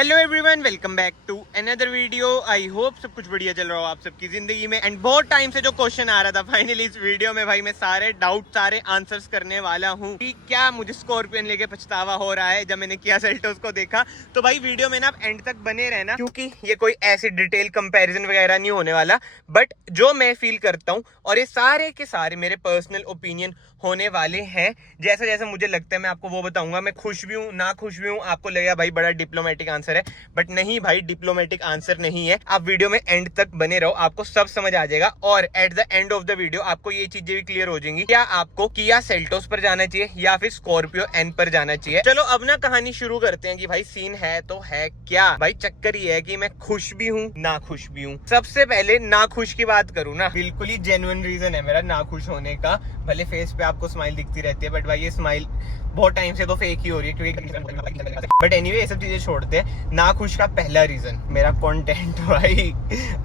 Hello everyone, welcome back to another video. I hope सब कुछ बढ़िया चल रहा हो आप सबकी जिंदगी में। एंड बहुत टाइम से जो क्वेश्चन आ रहा था, फाइनली इस वीडियो में भाई मैं सारे डाउट, सारे आंसर्स करने वाला हूँ कि क्या मुझे स्कॉर्पियन लेके पछतावा हो रहा है जब मैंने किया सेल्टोस को देखा। तो भाई वीडियो में ना आप एंड तक बने रहना, क्योंकि ये कोई ऐसी डिटेल कंपेरिजन वगैरह नहीं होने वाला, बट जो मैं फील करता हूँ और ये सारे के सारे मेरे पर्सनल ओपिनियन होने वाले हैं। जैसा जैसा मुझे लगता है मैं आपको वो बताऊंगा। मैं खुश भी हूँ, ना खुश भी हूँ। आपको लगेगा भाई बड़ा डिप्लोमेटिक आंसर है, बट नहीं भाई, डिप्लोमेटिक आंसर नहीं है। आप वीडियो में एंड तक बने रहो, आपको सब समझ आ जाएगा। और at the end of the video आपको ये चीजें भी क्लियर हो जाएंगी, क्या आपको किया सेल्टोस पर जाना चाहिए या फिर स्कॉर्पियो एन पर जाना चाहिए। चलो अब ना कहानी शुरू करते हैं कि भाई सीन है तो है क्या। भाई चक्कर ये है कि मैं खुश भी हूँ, ना खुश भी हूँ। सबसे पहले ना खुश की बात करूँ ना, बिल्कुल ही जेन्युइन रीजन है मेरा ना खुश होने का। भले फेस पे आपको स्माइल दिखती रहती है, बट भाई ये स्माइल बहुत टाइम से तो फेक ही हो रही है, क्योंकि बट एनीवे ये सब चीजें छोड़ते हैं। ना खुश का पहला रीजन मेरा कंटेंट। भाई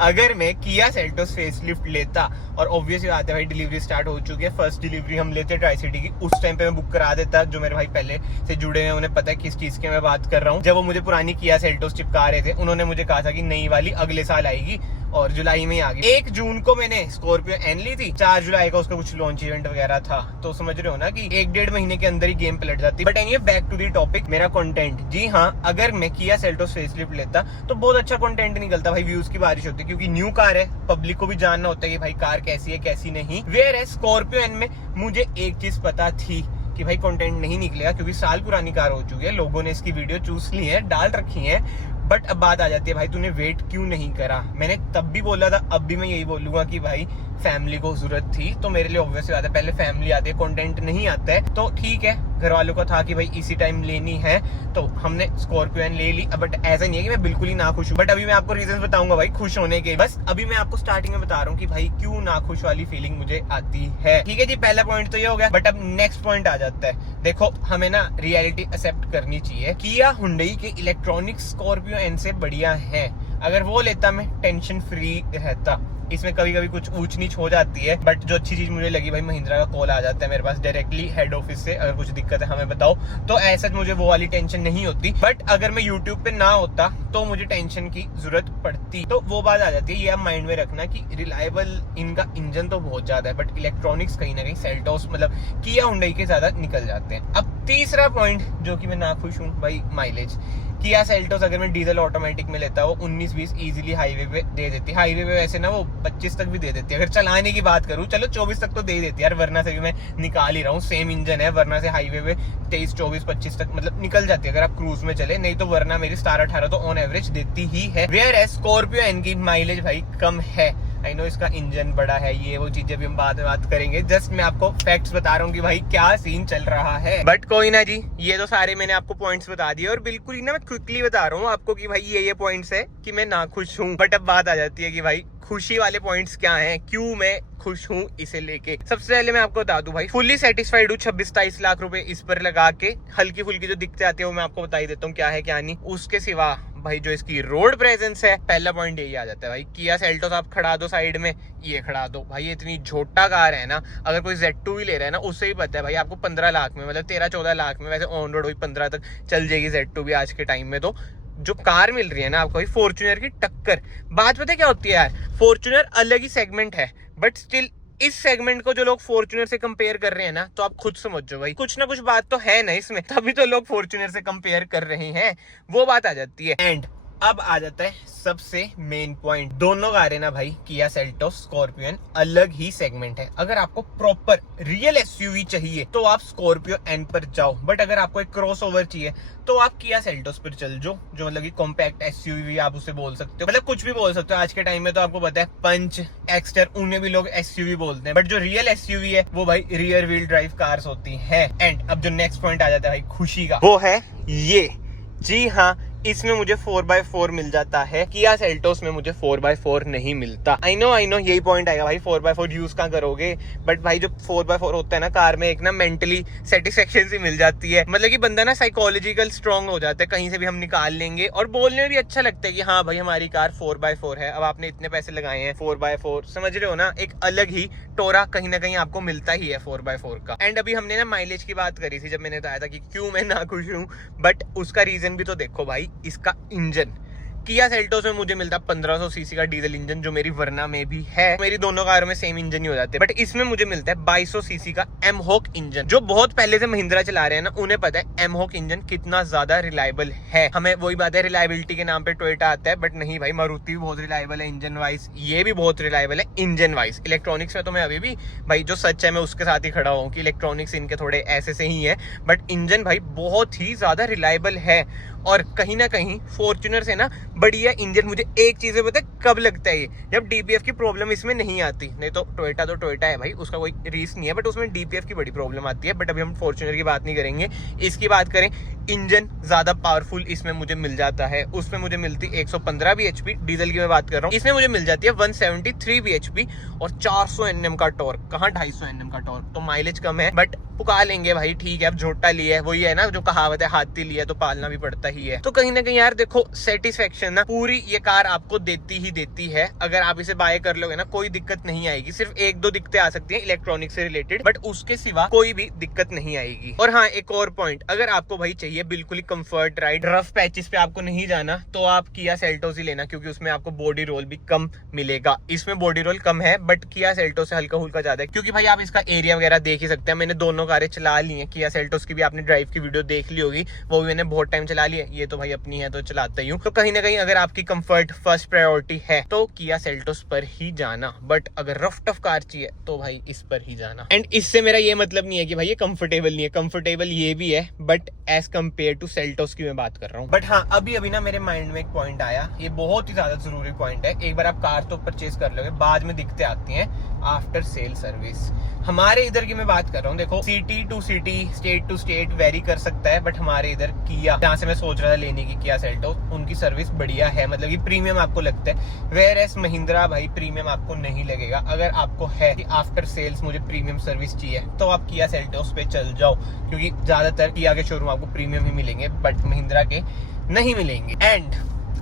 अगर मैं किया सेल्टोस फेसलिफ्ट लेता, और ऑब्वियसली बात है भाई डिलीवरी स्टार्ट हो चुकी है, फर्स्ट डिलीवरी हम लेते ट्राई सिटी की, उस टाइम पे मैं बुक करा देता। जो मेरे भाई पहले से जुड़े हैं उन्हें पता है किस चीज की मैं बात कर रहा हूँ। जब वो मुझे पुरानी किया सेल्टोस चिपका रहे थे, उन्होंने मुझे कहा था कि नई वाली अगले साल आएगी, और जुलाई में ही आ गई। 1 जून को मैंने स्कॉर्पियो एन ली थी, 4 जुलाई का उसका कुछ लॉन्च इवेंट वगैरह था। तो समझ रहे हो ना कि 1-1.5 महीने के अंदर ही गेम पलट जाती। But anyway back to the topic, मेरा कंटेंट। जी हाँ, अगर मैं किया सेल्टोस फेसलिफ्ट लेता तो बहुत अच्छा कंटेंट निकलता भाई, व्यूज की बारिश होती, क्योंकि न्यू कार है, पब्लिक को भी जानना होता है कि भाई कार कैसी है कैसी नहीं। वेयर है स्कॉर्पियो एन में मुझे एक चीज पता थी कि भाई कंटेंट नहीं निकलेगा, क्योंकि साल पुरानी कार हो चुकी है, लोगों ने इसकी वीडियो चूस ली है, डाल रखी है। बट अब बात आ जाती है भाई तूने वेट क्यों नहीं करा। मैंने तब भी बोला था, अब भी मैं यही बोलूंगा कि भाई फैमिली को जरूरत थी, तो मेरे लिए ऑब्वियस बात है पहले फैमिली आती है, कंटेंट नहीं आता है। तो ठीक है, घर वालों का था कि भाई इसी टाइम लेनी है, तो हमने स्कॉर्पियो एन ले ली। बट ऐसा नहीं है कि मैं बिल्कुल ही ना खुश हूँ, बट अभी मैं आपको रीजन बताऊंगा भाई खुश होने के। बस अभी मैं आपको स्टार्टिंग में बता रहा हूँ कि भाई क्यों ना खुश वाली फीलिंग मुझे आती है। ठीक है जी, पहला पॉइंट तो ये हो गया। बट अब नेक्स्ट पॉइंट आ जाता है। देखो हमें ना रियलिटी एक्सेप्ट करनी चाहिए। किया हुंडई के इलेक्ट्रॉनिक स्कॉर्पियो एन से बढ़िया है। अगर वो लेता मैं टेंशन फ्री रहता। इसमें कभी कभी कुछ ऊंच नीच हो जाती है, बट जो अच्छी चीज मुझे लगी भाई, महिंद्रा का कॉल आ जाता है मेरे पास डायरेक्टली हेड ऑफिस से, अगर कुछ दिक्कत है हमें बताओ, तो ऐसा मुझे वो वाली टेंशन नहीं होती। बट अगर मैं यूट्यूब पे ना होता तो मुझे टेंशन की जरूरत पड़ती। तो वो बात आ जाती है, ये आप माइंड में रखना कि रिलायबल इनका इंजन तो बहुत ज्यादा है, बट इलेक्ट्रॉनिक्स कहीं ना कहीं सेल्टोस मतलब किया हुंडई के ज्यादा निकल जाते हैं। अब तीसरा पॉइंट जो कि मैं ना खुश हूँ भाई, माइलेज। किया सेल्टोस अगर मैं डीजल ऑटोमेटिक में लेता, वो 19-20 इजीली हाईवे पे दे देती। हाईवे पे वैसे ना वो 25 तक भी दे देती है। अगर चलाने की बात करूं, चलो 24 तक तो दे देती है यार, वरना से भी मैं निकाल ही रहा हूँ, सेम इंजन है, वरना से हाईवे पे 23, 24, 25 तक मतलब निकल जाती है अगर आप क्रूज में चले। नहीं तो वरना मेरी 17-18 तो ऑन एवरेज देती ही है। वेयर है स्कॉर्पियो एन की माइलेज भाई कम है। आई नो इसका इंजन बड़ा है, ये वो चीजें भी हम बाद में बात करेंगे। जस्ट मैं आपको फैक्ट्स बता रहा हूँ कि भाई क्या सीन चल रहा है। बट कोई ना जी, ये तो सारे मैंने आपको पॉइंट्स बता दिए, और बिल्कुल ही ना मैं क्विकली बता रहा हूँ आपको कि भाई ये पॉइंट्स है कि मैं ना खुश हूँ। बट अब बात आ जाती है कि भाई खुशी वाले पॉइंट्स क्या हैं, क्यों मैं खुश हूँ इसे लेके। सबसे पहले मैं आपको बता दूं भाई, फुल्ली सेटिस्फाइड हूँ। 26-27 लाख रुपए इस पर लगा के हल्की फुल्की जो दिक्कतें आती है वो मैं आपको बता ही देता हूँ क्या है क्या नहीं। उसके सिवा भाई जो इसकी रोड प्रेजेंस है, पहला पॉइंट यही आ जाता है भाई। किया सेल्टोस आप खड़ा दो साइड में, ये खड़ा दो भाई, ये इतनी छोटा कार है ना। अगर कोई Z2 भी ले रहा है ना, उससे ही पता है भाई आपको 15 लाख में, मतलब 13-14 लाख में, वैसे ऑन रोड हुई 15 तक चल जाएगी Z2 भी आज के टाइम में। तो जो कार मिल रही है ना आपको भाई, फॉर्च्यूनर की टक्कर। बात पता है क्या होती है यार, फॉर्च्यूनर अलग ही सेगमेंट है, बट स्टिल इस सेगमेंट को जो लोग फॉर्च्यूनर से कंपेयर कर रहे हैं ना, तो आप खुद समझो भाई कुछ ना कुछ बात तो है ना इसमें, तभी तो लोग फॉर्च्यूनर से कंपेयर कर रहे हैं। वो बात आ जाती है। एंड अब आ जाता है सबसे मेन पॉइंट। दोनों कारें ना भाई, किया सेल्टोस स्कॉर्पियो एन अलग ही सेगमेंट है। अगर आपको प्रॉपर रियल एसयूवी चाहिए तो आप स्कॉर्पियो एन पर जाओ, बट अगर आपको एक क्रॉसओवर चाहिए तो आप किया सेल्टोस पर चल जो मतलब कि कॉम्पैक्ट एसयूवी आप उसे बोल सकते हो, मतलब कुछ भी बोल सकते हो। आज के टाइम में तो आपको पता है पंच, एक्स्टर, उन्हें भी लोग एसयूवी बोलते हैं, बट जो रियल एसयूवी है वो भाई रियर व्हील ड्राइव कार्स होती है। एंड अब जो नेक्स्ट पॉइंट आ जाता है भाई खुशी का, वो है ये। जी हाँ, इसमें मुझे 4x4 मिल जाता है, किया सेल्टोस में मुझे 4x4 नहीं मिलता। आई नो यही पॉइंट आएगा भाई, 4x4 यूज कहाँ करोगे। बट भाई जो 4x4 होता है ना कार में, एक ना मेंटली सेटिस्फेक्शन सी मिल जाती है, मतलब कि बंदा ना साइकोलॉजिकल स्ट्रांग हो जाता है, कहीं से भी हम निकाल लेंगे, और बोलने में भी अच्छा लगता है कि हाँ भाई हमारी कार 4x4 है। अब आपने इतने पैसे लगाए हैं 4x4, समझ रहे हो ना, एक अलग ही टोरा कहीं ना कहीं आपको मिलता ही है 4x4 का। एंड अभी हमने ना माइलेज की बात करी थी, जब मैंने बताया था कि क्यों मैं ना खुश हूँ, बट उसका रीजन भी तो देखो भाई, इसका इंजन। किया सेल्टोस में मुझे मिलता 1500 सीसी का डीजल इंजन, जो मेरी वरना में भी है। मेरी दोनों कारों में सेम इंजन ही हो जाते हैं, बट इसमें मुझे मिलता है 2200 सीसी का एमहॉक इंजन। जो बहुत पहले से महिंद्रा चला रहे हैं ना, उन्हें पता है एमहॉक इंजन कितना ज्यादा रिलायबल है। हमें वही बात है, रिलायबिलिटी के नाम पे टोयोटा आता है, बट नहीं भाई, मारुति भी बहुत रिलायबल है इंजन वाइज, ये भी बहुत रिलायबल है इंजन वाइज। इलेक्ट्रॉनिक्स में तो मैं अभी भी भाई जो सच है मैं उसके साथ ही खड़ा हूँ कि इलेक्ट्रॉनिक्स इनके थोड़े ऐसे से ही है, बट इंजन भाई बहुत ही ज्यादा रिलायबल है। और कहीं ना कहीं फॉर्च्यूनर से ना बढ़िया इंजन मुझे एक चीज पता है कब लगता है, जब डीपीएफ की प्रॉब्लम इसमें नहीं आती। नहीं तो टोयोटा है भाई, उसका कोई रीस नहीं है, बट उसमें डीपीएफ की बड़ी प्रॉब्लम आती है। बट अभी हम फॉर्च्यूनर की बात नहीं करेंगे, इसकी बात करें। इंजन ज्यादा पावरफुल इसमें मुझे मिल जाता है, उसमें मुझे मिलती 115 bhp। डीजल की मैं बात कर रहा हूँ, इसमें मुझे मिल जाती है 173 bhp और 400 Nm का टॉर्क। कहाँ 250 Nm का टॉर्क, तो माइलेज कम है, बट पुका लेंगे भाई, ठीक है। अब झोटा लिया है, वही है ना जो कहावत है, हाथी लिया तो पालना भी पड़ता ही है। तो कहीं ना कहीं यार देखो, सेटिस्फेक्शन ना पूरी ये कार आपको देती ही देती है। अगर आप इसे बाय कर लोगे ना, कोई दिक्कत नहीं आएगी। सिर्फ एक दो दिक्कतें आ सकती है इलेक्ट्रॉनिक से रिलेटेड, बट उसके सिवा कोई भी दिक्कत नहीं आएगी। और हाँ, एक और पॉइंट, अगर आपको भाई चाहिए बिल्कुल ही कंफर्ट राइड, रफ पैचेस पे आपको नहीं जाना, तो आप किया सेल्टोस ही लेना, क्योंकि उसमें आपको बॉडी रोल भी कम मिलेगा। इसमें बॉडी रोल कम है, बट किया सेल्टोस से हल्का हुल्का ज्यादा है, क्योंकि भाई आप इसका एरिया वगैरह देख ही सकते हैं। मैंने दोनों कारें चला ली है, किया सेल्टोस की भी आपने ड्राइव की वीडियो देख ली होगी, वो भी मैंने बहुत टाइम चला ली है। ये तो भाई अपनी है तो चलाता ही हूँ। तो कहीं ना कहीं अगर आपकी कंफर्ट फर्स्ट प्रायोरिटी है तो किया सेल्टोस पर ही जाना, बट अगर रफ टफ कार चाहिए तो भाई इस पर ही जाना। एंड इससे मेरा ये मतलब नहीं है कि भाई ये कंफर्टेबल नहीं है, कंफर्टेबल ये भी है, but as compare to Seltos की मैं बात कर रहा हूँ। बट हाँ, अभी ना मेरे माइंड में एक पॉइंट आया, ये बहुत ही ज्यादा जरूरी पॉइंट है। एक बार आप कार तो परचेज कर लोगे, बाद में दिक्कतें आती हैं आफ्टर सेल सर्विस। हमारे इधर की मैं बात कर रहा हूँ, देखो city to city, state to state vary कर सकता है, बट हमारे इधर किया, जहाँ से मैं सोच रहा था लेने की किया सेल्टोस, उनकी सर्विस बढ़िया है, मतलब कि प्रीमियम आपको लगता है। वेयर एस महिंद्रा भाई प्रीमियम आपको नहीं लगेगा। अगर आपको है कि आफ्टर सेल्स मुझे प्रीमियम सर्विस चाहिए, तो आप किया सेल्टोस पे चल जाओ, क्योंकि ज्यादातर किया के शोरूम आपको प्रीमियम ही मिलेंगे, बट महिंद्रा के नहीं मिलेंगे। एंड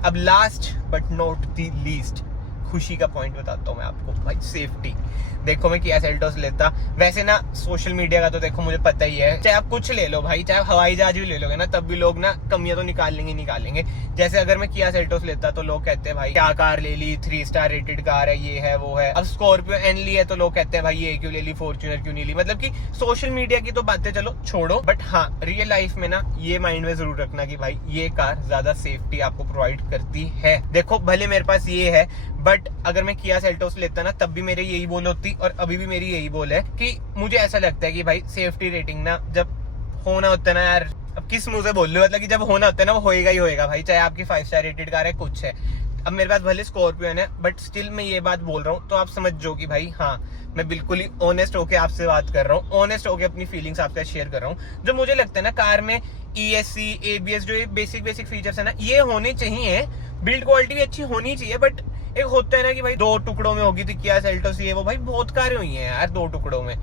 अब last but not the least खुशी का पॉइंट बताता हूँ मैं आपको भाई, सेफ्टी। देखो मैं किया सेल्टोस लेता, वैसे ना सोशल मीडिया का तो देखो मुझे पता ही है, चाहे आप कुछ ले लो भाई, चाहे हवाई जहाज भी ले लोगे ना, तब भी लोग ना कमियां तो निकालेंगे। जैसे अगर मैं किया सेल्टोस लेता तो लोग कहते हैं भाई क्या कार ले ली, 3 स्टार रेटेड कार है, ये है वो है। अब स्कॉर्पियो एन ली है तो लोग कहते हैं भाई ये क्यों ले ली, फॉर्च्यूनर क्यों नहीं ली। मतलब कि सोशल मीडिया की तो बातें चलो छोड़ो, बट हाँ रियल लाइफ में ना ये माइंड में जरूर रखना कि भाई ये कार ज्यादा सेफ्टी आपको प्रोवाइड करती है। देखो भले मेरे पास ये है, बट अगर मैं किया सेल्टोस लेता ना, तब भी मेरे यही बोल होती, और अभी भी मेरी यही बोल है कि मुझे ऐसा लगता है कि भाई सेफ्टी रेटिंग ना जब होना होता है ना यार, अब किस मुंह से बोल रहे हो, मतलब कि जब होना होता है ना वो होएगा ही होएगा भाई, चाहे आपकी 5 स्टार रेटेड कार है कुछ है। अब मेरे पास भले स्कॉर्पियो है, बट स्टिल मैं ये बात बोल रहा हूँ, तो आप समझ जाओ कि भाई हाँ मैं बिल्कुल ही ऑनेस्ट होके आपसे बात कर रहा हूँ, ऑनेस्ट होके अपनी फीलिंग्स आपसे शेयर कर रहा हूँ। जो मुझे लगता है ना कार में ESC, ABS, जो ये बेसिक फीचर्स है ना, ये होने चाहिए। बिल्ड क्वालिटी भी अच्छी होनी चाहिए, बट एक होता है ना कि भाई 2 टुकड़ों में होगी तो किया सेल्टोस ये वो, भाई बहुत कारें हुई हैं यार 2 टुकड़ों में।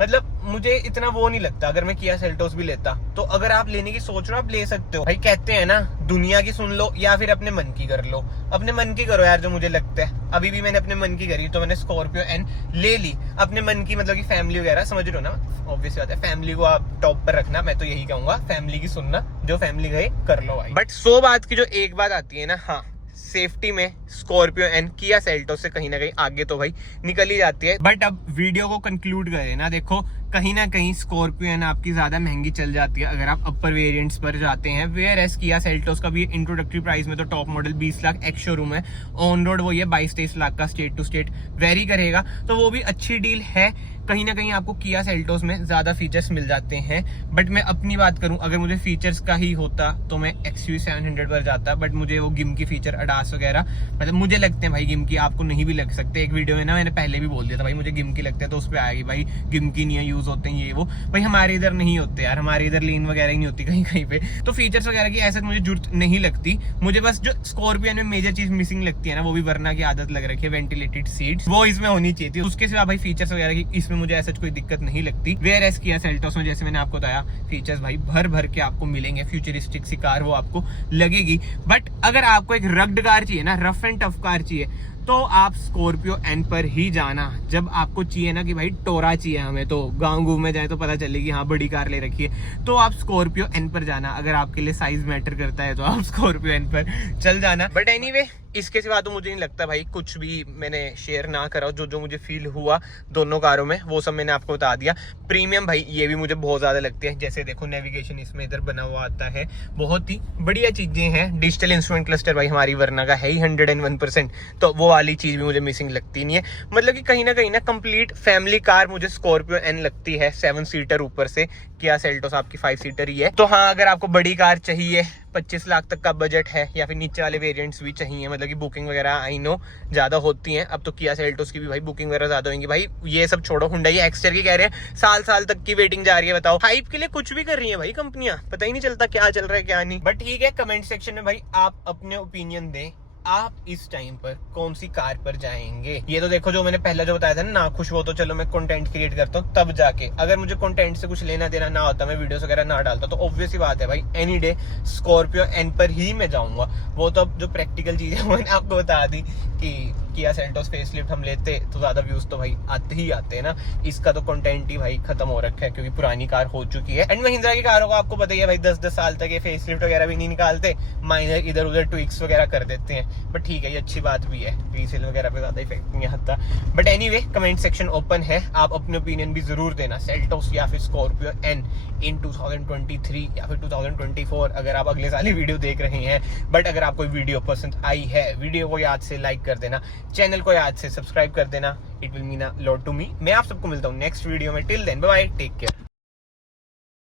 मतलब मुझे इतना वो नहीं लगता अगर मैं किया सेल्टोस भी लेता। तो अगर आप लेने की सोच रहे हो, आप ले सकते हो भाई। कहते हैं ना, दुनिया की सुन लो या फिर अपने मन की कर लो। अपने मन की करो यार, जो मुझे लगता है। अभी भी मैंने अपने मन की करी, तो मैंने स्कॉर्पियो एन ले ली अपने मन की, मतलब कि फैमिली वगैरह, समझ रहे हो ना, ऑब्वियस बात है फैमिली को आप टॉप पर रखना। मैं तो यही कहूंगा, फैमिली की सुनना, जो फैमिली गए कर लो भाई। बट 100 बात की जो एक बात आती है ना, हाँ सेफ्टी में स्कॉर्पियो एंड किया सेल्टोस से कहीं ना कहीं आगे तो भाई निकल ही जाती है। बट अब वीडियो को कंक्लूड करें ना, देखो कहीं ना कहीं स्कॉर्पियो एन आपकी ज्यादा महंगी चल जाती है अगर आप अपर वेरिएंट्स पर जाते हैं। वेयर एस किया सेल्टोस का भी इंट्रोडक्टरी प्राइस में तो top model 20 lakh ex showroom है, ऑन रोड वो ये 22-23 लाख का स्टेट टू स्टेट वेरी करेगा, तो वो भी अच्छी डील है। कहीं ना कहीं आपको किया सेल्टोस में ज्यादा फीचर्स मिल जाते हैं। बट मैं अपनी बात करूं, अगर मुझे फीचर्स का ही होता तो मैं XUV 700 पर जाता, बट मुझे वो गिम की फीचर अडास वगैरह मतलब मुझे लगते हैं भाई गिम की, आपको नहीं भी लग सकते। एक वीडियो में ना मैंने पहले भी बोल दिया था भाई मुझे गिम की लगते हैं, तो उस पर आएगी भाई गिम की नहीं यूज होते हैं ये वो। भाई हमारे इधर नहीं होते यार, हमारे इधर लीन वगैरह ही नहीं होती कहीं पे, तो फीचर्स वगैरह की ऐसे मुझे जरूरत नहीं लगती। मुझे बस जो स्कॉर्पियो में मेजर चीज मिसिंग लगती है ना, वो भी वरना की आदत लग रखी है, वेंटिलेटेड सीट्स, वो इसमें होनी चाहिए थी। उसके सिवा भाई फीचर्स वगैरह की इसमें मुझे ऐसा कोई दिक्कत नहीं लगती। वेयर एस किया सेल्टोस में जैसे मैंने आपको बताया, फीचर्स भाई भर के आपको मिलेंगे, फ्यूचरिस्टिक सी कार वो आपको लगेगी। बट अगर आपको एक रग्ड कार चाहिए ना, रफ एंड टफ कार चाहिए, तो आप स्कॉर्पियो एन पर ही जाना। जब आपको चाहिए ना कि भाई टोरा चाहिए हमें, तो गाँव घूम में जाए तो पता चले कि हाँ बड़ी कार ले रखी है, तो आप स्कॉर्पियो एन पर जाना। अगर आपके लिए साइज मैटर करता है तो आप स्कॉर्पियो एन पर चल जाना। बट एनीवे, इसके सिवा तो मुझे नहीं लगता भाई कुछ भी मैंने शेयर ना करा। जो जो मुझे फील हुआ दोनों कारों में वो सब मैंने आपको बता दिया। प्रीमियम भाई ये भी मुझे बहुत ज्यादा लगती है। जैसे देखो नेविगेशन इसमें इधर बना हुआ आता है, बहुत ही बढ़िया चीजें हैं। डिजिटल इंस्ट्रूमेंट क्लस्टर भाई हमारी वरना का है ही 101%, तो वो वाली चीज भी मुझे मिसिंग लगती नहीं है। मतलब कि कहीं ना कंप्लीट फैमिली कार मुझे स्कॉर्पियो एन लगती है। 7 सीटर ऊपर से, किया सेल्टोस आपकी 5 सीटर ही है। तो हाँ, अगर आपको बड़ी कार चाहिए, 25 लाख तक का बजट है, या फिर नीचे वाले वेरिएंट्स भी चाहिए, मतलब कि बुकिंग वगैरह आई नो ज्यादा होती हैं। अब तो किया सेल्टोस की भी भाई बुकिंग वगैरह ज्यादा होंगी भाई। ये सब छोड़ो, हुंडई एक्सटर की कह रहे हैं साल तक की वेटिंग जा रही है। बताओ, हाइप के लिए कुछ भी कर रही है भाई कंपनियां, पता ही नहीं चलता क्या चल रहा है क्या नहीं। बट ठीक है, कमेंट सेक्शन में भाई आप अपने ओपिनियन दें, आप इस टाइम पर कौन सी कार पर जाएंगे। ये तो देखो, जो मैंने पहले जो बताया था ना खुश, वो तो चलो मैं कंटेंट क्रिएट करता हूँ तब जाके। अगर मुझे कंटेंट से कुछ लेना देना ना होता, मैं वीडियोस वगैरह ना डालता, तो ऑब्वियस ही बात है भाई एनी डे स्कॉर्पियो एन पर ही मैं जाऊंगा। वो तो अब जो प्रैक्टिकल चीज है मैंने आपको बता दी कि किया सेल्टोस फेसलिफ्ट हम लेते तो ज्यादा व्यूज तो भाई आते ही आते हैं ना। इसका तो कंटेंट ही भाई खत्म हो रखा है क्योंकि पुरानी कार हो चुकी है। एंड महिंद्रा की कारों को आपको पता ही है भाई 10 साल तक ये फेसलिफ्ट वगैरह भी नहीं निकालते, माइनर इधर उधर ट्विक्स वगैरह कर देते हैं। बट ठीक है, ये अच्छी बात भी है, रीसेल वगैरह पे ज्यादा इफेक्ट नहीं आता। But anyway, comment section open है, आप अपने ओपिनियन भी जरूर देना, सेल्टोस या फिर स्कॉर्पियो एन इन 2023 या फिर 2024, अगर आप अगले साल ही वीडियो देख रहे हैं। बट अगर आपको वीडियो पसंद आई है, वीडियो को याद से लाइक कर देना, चैनल को याद से सब्सक्राइब कर देना। It will mean a lot to me. मैं आप सबको मिलता हूँ नेक्स्ट वीडियो में। Till then bye bye, take care.